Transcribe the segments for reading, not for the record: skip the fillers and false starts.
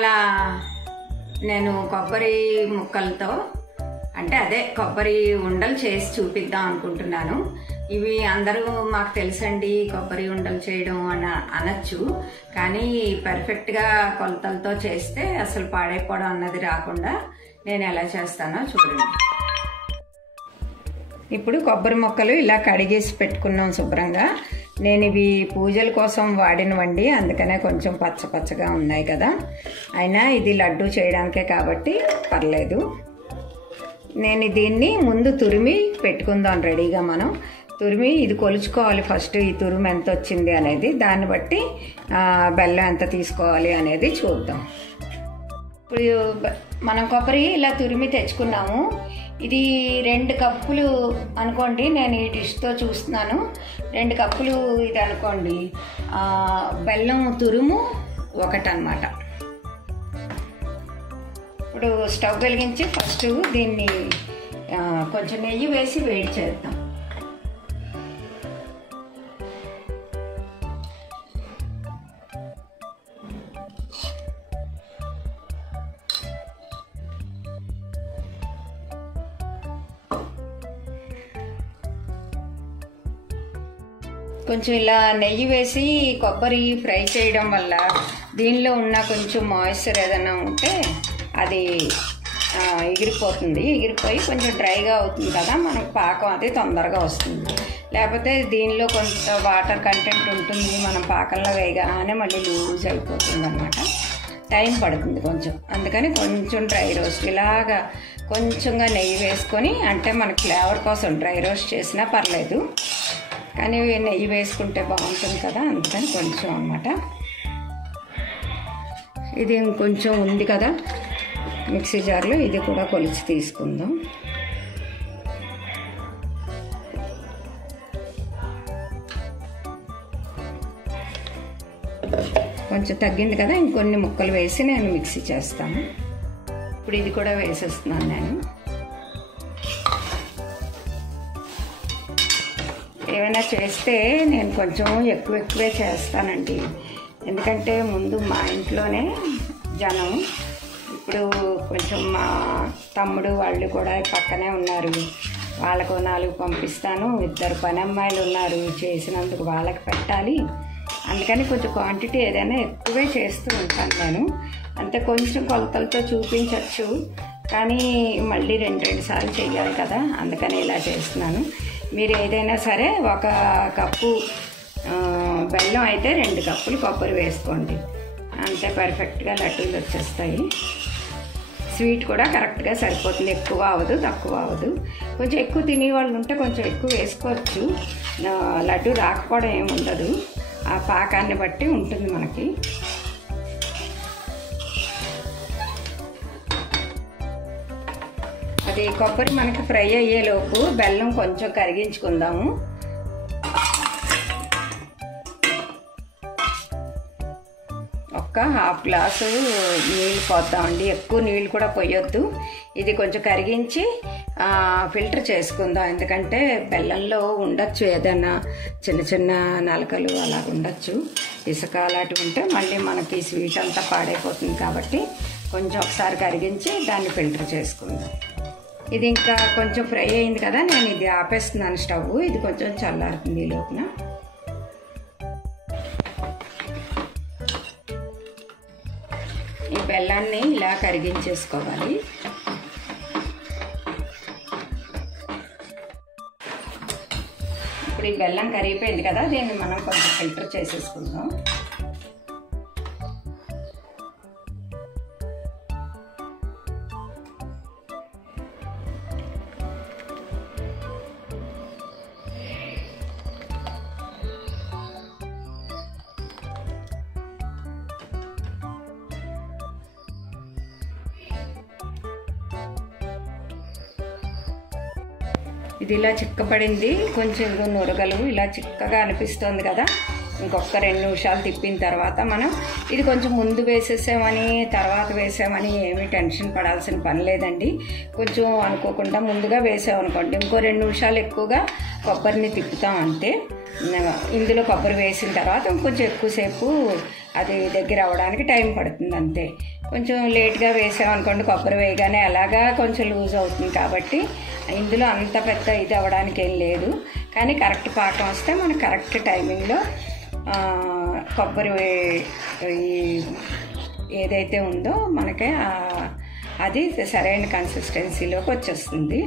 ఇవాళ నేను కొబ్బరి ముక్కలతో అంటే అదే కొబ్బరి ఉండలు చేసి చూపిద్దాం అనుకుంటున్నాను. ఇవి అందరూ మాకు తెలుసండి కొబ్బరి ఉండలు చేయడం అని అనొచ్చు, కానీ పర్ఫెక్ట్గా కొలతలతో చేస్తే అసలు పాడైపోవడం అన్నది రాకుండా నేను ఎలా చేస్తానో చూడండి. ఇప్పుడు కొబ్బరి ముక్కలు ఇలా కడిగేసి పెట్టుకున్నాం శుభ్రంగా. నేను ఇవి పూజల కోసం వాడినవండి, అందుకనే కొంచెం పచ్చ పచ్చగా ఉన్నాయి కదా. అయినా ఇది లడ్డు చేయడానికే కాబట్టి పర్లేదు. నేను దీన్ని ముందు తురిమి పెట్టుకుందాం రెడీగా. మనం తురిమి ఇది కొలుచుకోవాలి ఫస్ట్, ఈ తురుము ఎంత వచ్చింది అనేది, దాన్ని బట్టి బెల్లం ఎంత తీసుకోవాలి అనేది చూద్దాం. ఇప్పుడు మనం కొబ్బరి ఇలా తురిమి తెచ్చుకున్నాము. ఇది 2 కప్పులు అనుకోండి, నేను ఈ డిష్తో చూస్తున్నాను. 2 కప్పులు ఇది అనుకోండి. బెల్లం తురుము 1 అన్నమాట. ఇప్పుడు స్టవ్ వెలిగించి ఫస్ట్ దీన్ని కొంచెం నెయ్యి వేసి వేడి చేద్దాం. కొంచెం ఇలా నెయ్యి వేసి కొబ్బరి ఫ్రై చేయడం వల్ల దీనిలో ఉన్న కొంచెం మాయిశ్చర్ ఏదైనా ఉంటే అది ఎగిరిపోతుంది. ఎగిరిపోయి కొంచెం డ్రైగా అవుతుంది కదా, మనకు పాకం అది తొందరగా వస్తుంది. లేకపోతే దీనిలో కొంత వాటర్ కంటెంట్ ఉంటుంది, మనం పాకంలో వేయగానే మళ్ళీ లూజ్ అయిపోతుంది అన్నమాట. టైం పడుతుంది కొంచెం. అందుకని కొంచెం డ్రై రోస్ట్ ఇలాగా కొంచెంగా నెయ్యి వేసుకొని, అంటే మనకి ఫ్లేవర్ కోసం డ్రై రోస్ట్ చేసినా పర్లేదు, కానీ నెయ్యి వేసుకుంటే బాగుంటుంది కదా, అందుకని కొంచెం అన్నమాట. ఇది ఇంకొంచెం ఉంది కదా మిక్సీ జార్లో, ఇది కూడా కొలిచి తీసుకుందాం. కొంచెం తగ్గింది కదా, ఇంకొన్ని ముక్కలు వేసి నేను మిక్సీ చేస్తాను. ఇప్పుడు ఇది కూడా వేసేస్తున్నాను నేను. ఏమైనా చేస్తే నేను కొంచెం ఎక్కువే చేస్తానండి, ఎందుకంటే ముందు మా ఇంట్లోనే జనం, ఇప్పుడు కొంచెం మా తమ్ముడు వాళ్ళు కూడా పక్కనే ఉన్నారు, వాళ్ళకు 4 పంపిస్తాను. 2 పని అమ్మాయిలు ఉన్నారు, చేసినందుకు వాళ్ళకి పెట్టాలి. అందుకని కొంచెం క్వాంటిటీ ఏదైనా ఎక్కువే చేస్తూ ఉంటాను నేను. అంతే కొంచెం కొలతలతో చూపించవచ్చు, కానీ మళ్ళీ 2 సార్లు చేయాలి కదా, అందుకని ఇలా చేస్తున్నాను. మీరు ఏదైనా సరే 1 కప్పు బెల్లం అయితే 2 కప్పులు కొబ్బరి వేసుకోండి, అంతే పర్ఫెక్ట్గా లడ్డూలు వచ్చేస్తాయి. స్వీట్ కూడా కరెక్ట్గా సరిపోతుంది, ఎక్కువ అవ్వదు తక్కువ అవ్వదు. కొంచెం ఎక్కువ తినేవాళ్ళు ఉంటే కొంచెం ఎక్కువ వేసుకోవచ్చు, లడ్డు రాకపోవడం ఏమి ఉండదు, ఆ పాకాన్ని బట్టి ఉంటుంది మనకి. అది కొబ్బరి మనకి ఫ్రై అయ్యేలోపు బెల్లం కొంచెం కరిగించుకుందాము. ఒక్క 1/2 గ్లాసు నీళ్ళు పోద్దామండి, ఎక్కువ నీళ్ళు కూడా పోయొద్దు. ఇది కొంచెం కరిగించి ఫిల్టర్ చేసుకుందాం, ఎందుకంటే బెల్లంలో ఉండొచ్చు ఏదైనా చిన్న చిన్న నలకలు అలా ఉండొచ్చు, ఇసుక అలాంటివి ఉంటే మళ్ళీ మనకి స్వీట్ అంతా పాడైపోతుంది. కాబట్టి కొంచెం ఒకసారి కరిగించి దాన్ని ఫిల్టర్ చేసుకుందాం. ఇది ఇంకా కొంచెం ఫ్రై అయింది కదా, నేను ఇది ఆపేస్తున్నాను స్టవ్. ఇది కొంచెం చల్లారుతుంది ఈ లోపున. ఈ బెల్లాన్ని ఇలా కరిగించేసుకోవాలి. ఇప్పుడు ఈ బెల్లం కరిగిపోయింది కదా, దీన్ని మనం కొంచెం ఫిల్టర్ చేసేసుకుందాం. ఇది ఇలా చిక్కపడింది, కొంచెం నురగలు ఇలా చిక్కగా అనిపిస్తుంది కదా. ఇంకొక 2 నిమిషాలు తిప్పిన తర్వాత మనం ఇది కొంచెం ముందు వేసేసామని తర్వాత వేసామని ఏమీ టెన్షన్ పడాల్సిన పని లేదండి. కొంచెం అనుకోకుండా ముందుగా వేసామనుకోండి, ఇంకో 2 నిమిషాలు ఎక్కువగా కొబ్బరిని తిప్పుతాం అంతే. ఇందులో కొబ్బరి వేసిన తర్వాత కొంచెం ఎక్కువసేపు అది దగ్గర అవ్వడానికి టైం పడుతుంది అంతే. కొంచెం లేట్గా వేసామనుకోండి, కొబ్బరి వేయగానే అలాగా కొంచెం లూజ్ అవుతుంది. కాబట్టి ఇందులో అంత పెద్ద ఇది అవ్వడానికి ఏం లేదు. కానీ కరెక్ట్ పాకం వస్తే మనకు కరెక్ట్ టైమింగ్లో కొబ్బరి ఏదైతే ఉందో మనకి అది సరైన కన్సిస్టెన్సీలోకి వచ్చేస్తుంది.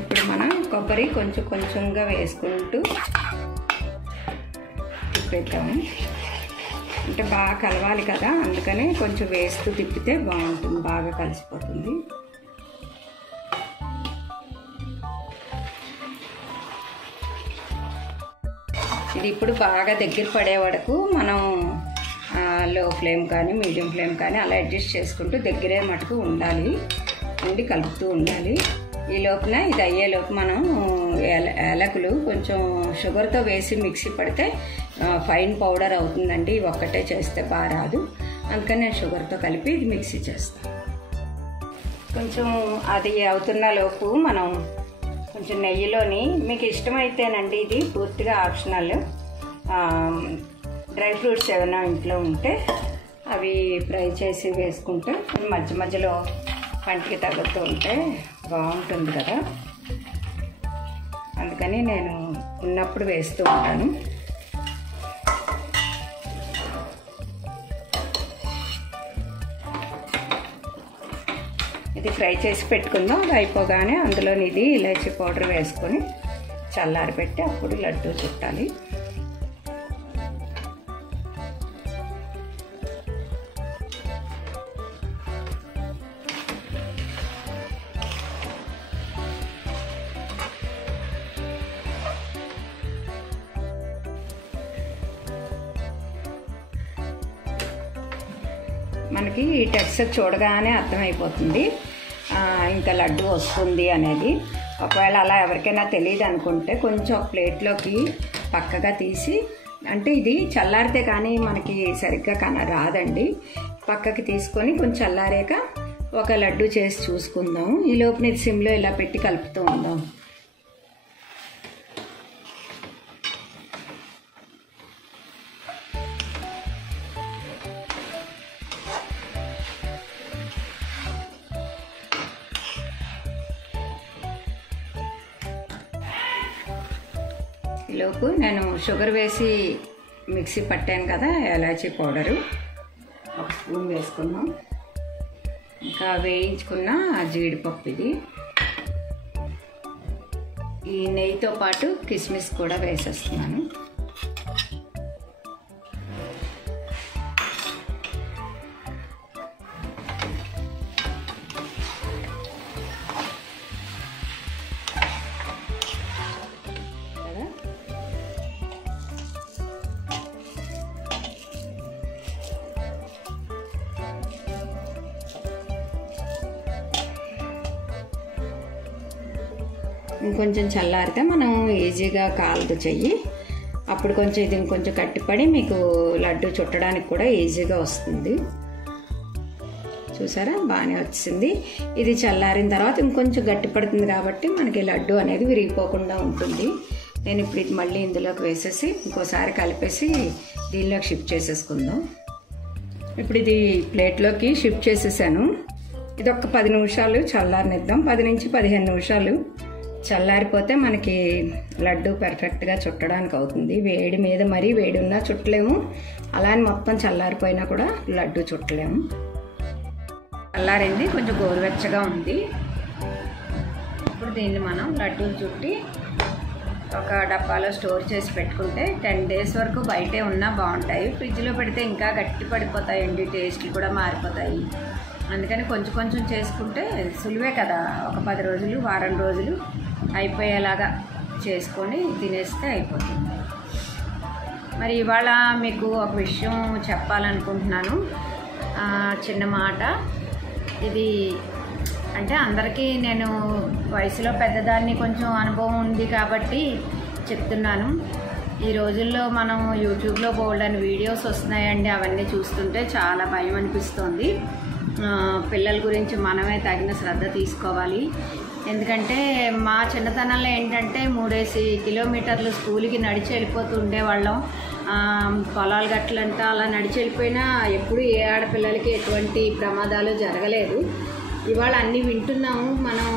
ఇప్పుడు మనం కొబ్బరి కొంచెం కొంచెంగా వేసుకుంటూ తిప్పేద్దాము. అంటే బాగా కలవాలి కదా, అందుకని కొంచెం వేస్తూ తిప్పితే బాగుంటుంది, బాగా కలిసిపోతుంది. ఇది ఇప్పుడు బాగా దగ్గర పడే వరకు మనం లో ఫ్లేమ్ కానీ మీడియం ఫ్లేమ్ కానీ అలా అడ్జస్ట్ చేసుకుంటూ దగ్గరే మటుకు ఉండి కలుపుతూ ఉండాలి. ఈ లోపున ఇది అయ్యేలోపు మనం యాలకులు కొంచెం షుగర్తో వేసి మిక్సీ పడితే ఫైన్ పౌడర్ అవుతుందండి. ఒక్కటే చేస్తే బాగా రాదు, అందుకని నేను షుగర్తో కలిపి ఇది మిక్సీ చేస్తాను. కొంచెం అది అవుతున్న లోపు మనం కొంచెం నెయ్యిలోని, మీకు ఇష్టమైతేనండి, ఇది పూర్తిగా ఆప్షనల్, డ్రై ఫ్రూట్స్ ఏమైనా ఇంట్లో ఉంటే అవి ఫ్రై చేసి వేసుకుంటే మధ్య మధ్యలో పంటికి తగ్గుతూ ఉంటే బాగుంటుంది కదా, అందుకని నేను ఉన్నప్పుడు వేస్తూ ఉంటాను. ఇది ఫ్రై చేసి పెట్టుకుందాం. అది అయిపోగానే అందులో ఇది ఇలాచీ పౌడర్ వేసుకొని చల్లారబెట్టి అప్పుడు లడ్డూ చుట్టాలి. మనకి ఈ టెక్స్చర్ చూడగానే అర్థమైపోతుంది ఇంకా లడ్డు వస్తుంది అనేది. ఒకవేళ అలా ఎవరికైనా తెలియదు అనుకుంటే కొంచెం ఒక ప్లేట్లోకి పక్కగా తీసి, అంటే ఇది చల్లారితే కానీ మనకి సరిగ్గా రాదండి, పక్కకి తీసుకొని కొంచెం చల్లారాక ఒక లడ్డు చేసి చూసుకుందాం. ఈ లోపున ఇది సిమ్లో ఇలా పెట్టి కలుపుతూ ఉందాం. ఈలోపు నేను షుగర్ వేసి మిక్సీ పట్టాను కదా, ఇలాచీ పౌడరు ఒక స్పూన్ వేసుకున్నాం. ఇంకా వేయించుకున్న జీడిపప్పు, ఇది ఈ నెయ్యితో పాటు కిస్మిస్ కూడా వేసేస్తున్నాను. ఇంకొంచెం చల్లారితే మనం ఈజీగా కాలదు చెయ్యి, అప్పుడు కొంచెం ఇది ఇంకొంచెం గట్టిపడి మీకు లడ్డు చుట్టడానికి కూడా ఈజీగా వస్తుంది. చూసారా, బాగానే వచ్చింది. ఇది చల్లారిన తర్వాత ఇంకొంచెం గట్టి పడుతుంది కాబట్టి మనకి లడ్డు అనేది విరిగిపోకుండా ఉంటుంది. నేను ఇప్పుడు ఇది మళ్ళీ ఇందులోకి వేసేసి ఇంకోసారి కలిపేసి దీనిలోకి షిఫ్ట్ చేసేసుకుందాం. ఇప్పుడు ఇది ప్లేట్లోకి షిఫ్ట్ చేసేసాను. ఇది ఒక 10 నిమిషాలు చల్లారనిద్దాం. 10 నుంచి 15 నిమిషాలు చల్లారిపోతే మనకి లడ్డు పర్ఫెక్ట్గా చుట్టడానికి అవుతుంది. వేడి మీద మరీ వేడి ఉన్నా చుట్టలేము, అలానే మొత్తం చల్లారిపోయినా కూడా లడ్డు చుట్టలేము. చల్లారింది, కొంచెం గోరువెచ్చగా ఉంది. ఇప్పుడు దీన్ని మనం లడ్డూలు చుట్టి ఒక డబ్బాలో స్టోర్ చేసి పెట్టుకుంటే 10 days వరకు బయటే ఉన్నా బాగుంటాయి. ఫ్రిడ్జ్లో పెడితే ఇంకా గట్టి పడిపోతాయండి, టేస్ట్లు కూడా మారిపోతాయి. అందుకని కొంచెం కొంచెం చేసుకుంటే సులువే కదా, ఒక 10 రోజులు వారం రోజులు అయిపోయేలాగా చేసుకొని తినేస్తే అయిపోతుంది. మరి ఇవాళ మీకు ఒక విషయం చెప్పాలనుకుంటున్నాను, చిన్న మాట. ఇది అంటే అందరికీ నేను వయసులో పెద్దదాన్ని, కొంచెం అనుభవం ఉంది కాబట్టి చెప్తున్నాను. ఈ రోజుల్లో మనం యూట్యూబ్లో బోల్డని వీడియోస్ వస్తున్నాయండి, అవన్నీ చూస్తుంటే చాలా భయం అనిపిస్తుంది. పిల్లల గురించి మనమే తగిన శ్రద్ధ తీసుకోవాలి. ఎందుకంటే మా చిన్నతనంలో ఏంటంటే 3 కిలోమీటర్లు స్కూల్కి నడిచి వెళ్ళిపోతూ ఉండేవాళ్ళం. పొలాలు గట్లంట అలా నడిచి వెళ్ళిపోయినా ఎప్పుడు ఏ ఆడపిల్లలకి ఎటువంటి ప్రమాదాలు జరగలేదు. ఇవాళ అన్నీ వింటున్నాము. మనం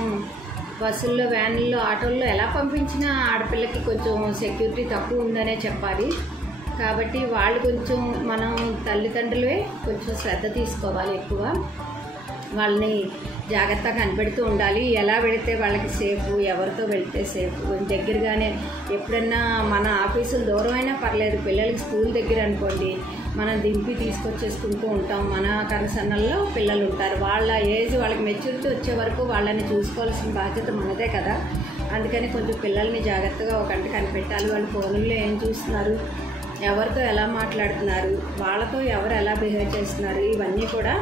బస్సుల్లో, వ్యాన్ల్లో, ఆటోల్లో ఎలా పంపించినా ఆడపిల్లకి కొంచెం సెక్యూరిటీ తక్కువ ఉందనే చెప్పాలి. కాబట్టి వాళ్ళు కొంచెం మనం తల్లిదండ్రులే కొంచెం శ్రద్ధ తీసుకోవాలి. ఎక్కువ వాళ్ళని జాగ్రత్తగా కనిపెడుతూ ఉండాలి. ఎలా వెళితే వాళ్ళకి సేఫ్, ఎవరితో వెళితే సేఫ్. దగ్గరగానే ఎప్పుడన్నా మన ఆఫీసులు దూరమైనా పర్లేదు, పిల్లలకి స్కూల్ దగ్గర అనుకోండి, మనం దింపి తీసుకొచ్చేసుకుంటూ ఉంటాం. మన కనసన్నల్లో పిల్లలు ఉంటారు. వాళ్ళ ఏజ్, వాళ్ళకి మెచ్యూరిటీ వచ్చే వరకు వాళ్ళని చూసుకోవాల్సిన బాధ్యత మనదే కదా. అందుకని కొంచెం పిల్లల్ని జాగ్రత్తగా ఒక గంట కనిపెట్టాలి. వాళ్ళు ఫోన్లో ఏం చూస్తున్నారు, ఎవరితో ఎలా మాట్లాడుతున్నారు, వాళ్ళతో ఎవరు ఎలా బిహేవ్ చేస్తున్నారు, ఇవన్నీ కూడా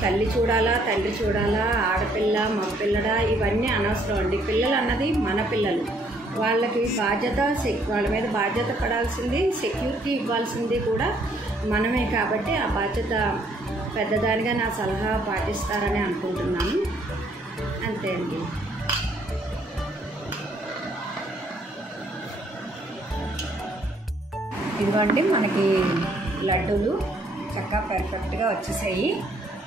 తల్లి చూడాలా, తండ్రి చూడాలా, ఆడపిల్ల మగపిల్లడా ఇవన్నీ అనవసరం అండి. పిల్లలు అన్నది మన పిల్లలు. వాళ్ళకి బాధ్యత, వాళ్ళ మీద బాధ్యత పడాల్సింది, సెక్యూరిటీ ఇవ్వాల్సింది కూడా మనమే. కాబట్టి ఆ బాధ్యత పెద్దదానిగా నా సలహా పాటిస్తారని అనుకుంటున్నాను. అంతే అండి. ఇదిగోండి మనకి లడ్డూలు చక్కగా పర్ఫెక్ట్గా వచ్చేసాయి.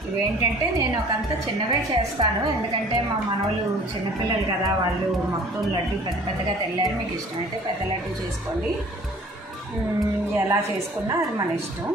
ఇవేంటంటే నేను ఒకంత చిన్నవే చేస్తాను, ఎందుకంటే మా మనవలు చిన్నపిల్లలు కదా, వాళ్ళు మొత్తం లడ్డు పెద్దగా తెల్లారు. మీకు ఇష్టమైతే పెద్ద లడ్డు చేసుకోండి, ఎలా చేసుకున్నా అది మన ఇష్టం.